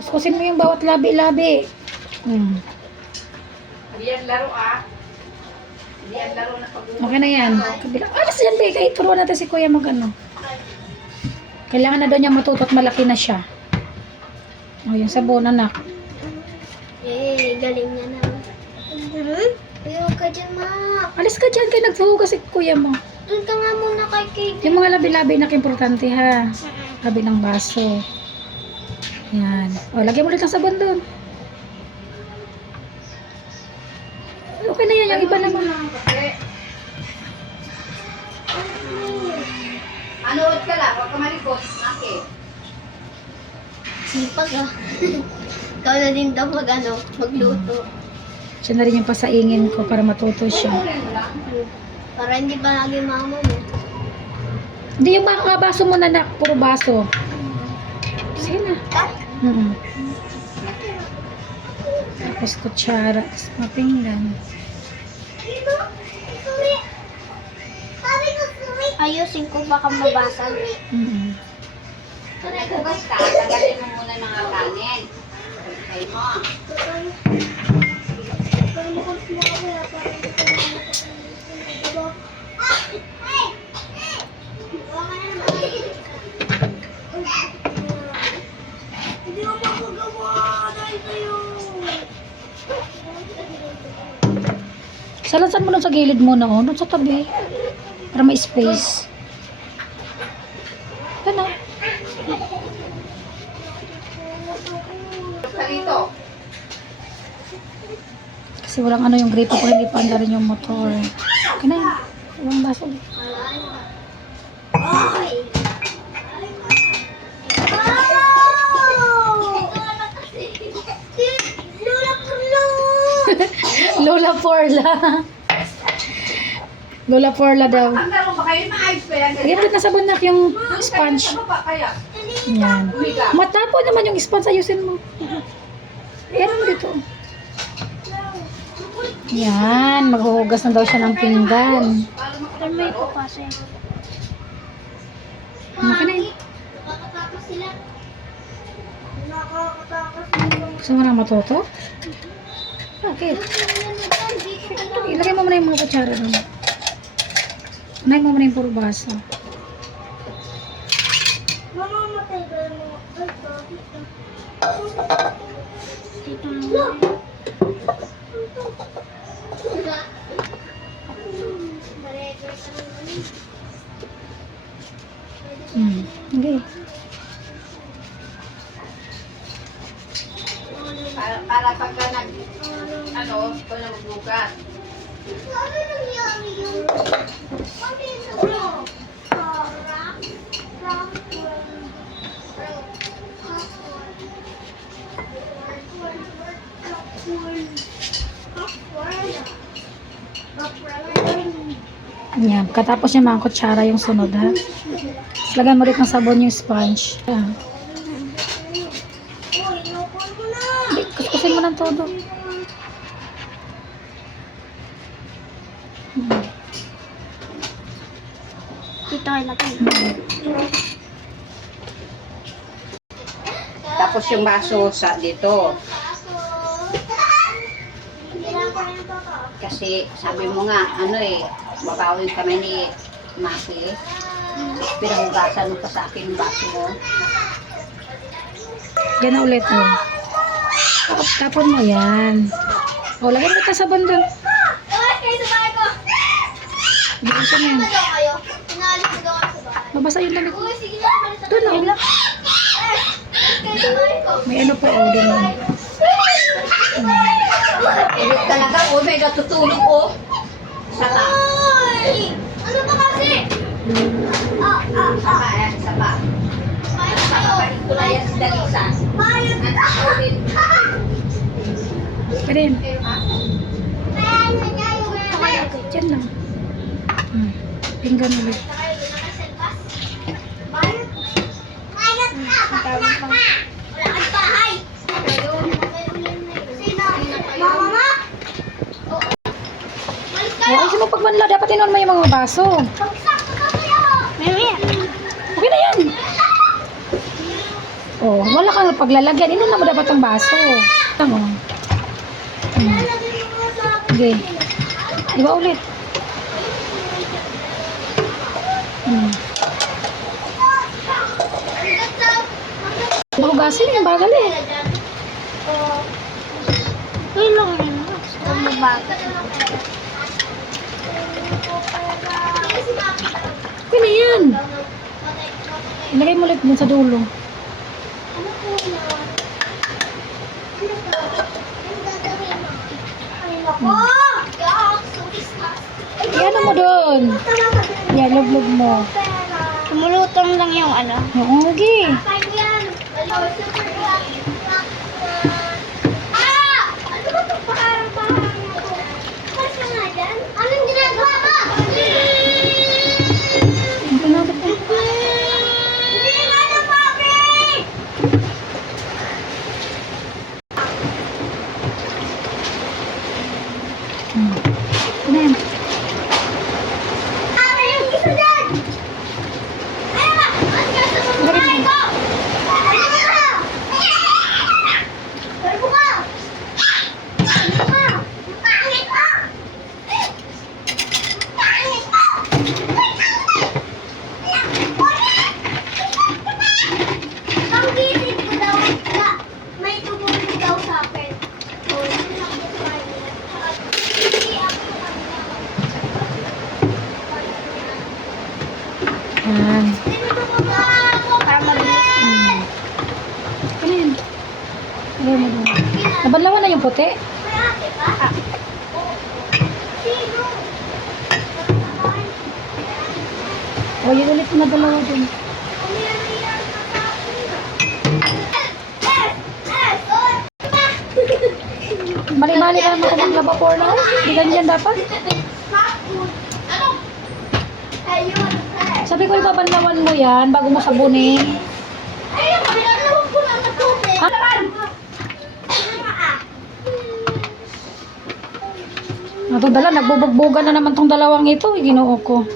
Kuskusin mo yung bawat labi-labi. Hindi yan laro Hindi yan laro na pag-uwi. Okay na yan. Kabila. Nasa dyan, Bey. Kaya turuan natin si Kuya mag-ano. Kailangan na daw niya matutot. Malaki na siya. O, yung sabon, anak. Galing niya na. Ayaw ka dyan, ma. Alis ka dyan. Kaya naghuhugas si Kuya mo. Doon ka nga muna kay Kate. Yung mga labi-labi na importante, ha. Labi ng baso. Yan. O, lagyan mo ulit ng sabon doon. Okay na yan. Yung iba naman. Anood ka lang, huwag ka malikot. Naki. Sipag ah. Ikaw na din daw magluto. Siya na rin yung pasaingin ko para matuto siya. Para hindi ba lagi mama mo? Hindi yung mga baso mo na puro baso. Sige na. Tapos kutsara, tapos mapinggan. Ayusin ko baka mabasag. Kung naghugas ka, tagalin mo muna yung mga kanin. Okay mo. Hindi ko makagawa dahil kayo. Salasan mo lang sa gilid muna, oh. Doon sa tabi. Para may space. Ano? Ka dito. Kasi walang ano yung gripo ko, hindi pa anda rin yung motor. Okay na yun. Ibang baso. Ay! Lola Porla. Lola Porla daw. Ang laro ba kayo? Maayos ba yan? Lagyan ulit na sabon na yung sponge. Ano ba kaya? Yan. Matapo naman yung sponge. Ayusin mo. Ayan mo dito. Yan. Maghuhugas na daw siya ng pinggan. Pero may kupasa yan. Ano ka na yun? Nakakatakas sila. Nakakatakas sila. Gusto mo na matuto? Bakit? Ilagay mo muna yung mga kutsara doon. Unahin mo muna yung puro baso. Mamamatay ka mo. Dito lang. Okay. Para pagka ito na magbukas. Ano nangyari yung... Ano yung... Yan. Katapos niya mga kutsara yung sunod, ha? Tapos lagyan mo rin ng sabon yung sponge. Yan. Kuskusin mo ng todo. Dito ay lagay. Tapos yung baso sa dito. Kasi sabi mo nga, babawi kami ni Maki. Pero hugasan mo pa sa akin yung baso mo. Yan na ulit, oh. Tapon mo yan. O, lagyan mo ka sabon doon. Bilisan mo yan. Mabasa yung damit. Doon, oh. May ano pa, oh. Doon, oh. Ulit talaga, may natutulog, oh. Saka. Ano ba kasi? Saka, saka. Saka, ko na yan si Dalisa. Pwede yun. Diyan lang. Pinggan ulit. O, ayusin mo pagmanla. Dapat inon mo yung mga baso. Okay na yan. Oh, wala kang paglalagyan. Inunan mo dapat ang baso. Ano? Okay. Iba ulit. Mahugasin yung bagal eh. Tulong yun. Tumabagal. Okay na yan. Ilagay mo ulit dun sa dulo. Yan mo dun. Yan, lublog mo. Tumulutong lang yung ano. Oo, okay. Ano ba ito? Parang kasi nga dyan? Anong ginagawa mo? Ito na ito. Hindi nga na, Papi! Ano yan? Ano yung isa dyan? Ayun na! Ang gasa mo mga ito! Ayun na! Ayun ka! Ayun ka! Ang pangit mo! Ang pangit mo! Ang gising ko daw na may tumulong daw sa akin. Oh, yun lang po sa kanya. Hindi ako Yan. para mabilis. Ano yan? Ilagay mo dun. Nabanlawan na yung puti. O, yun ulit na dalawa dun. Mali-mali ka naman kung maglabapor na. Hindi ganyan dapat. Sabi ko, ibabanlawan mo yan bago mo sabunin. Itong dala, nagbubugbugan na naman tong dalawang ito. Ginoo ko.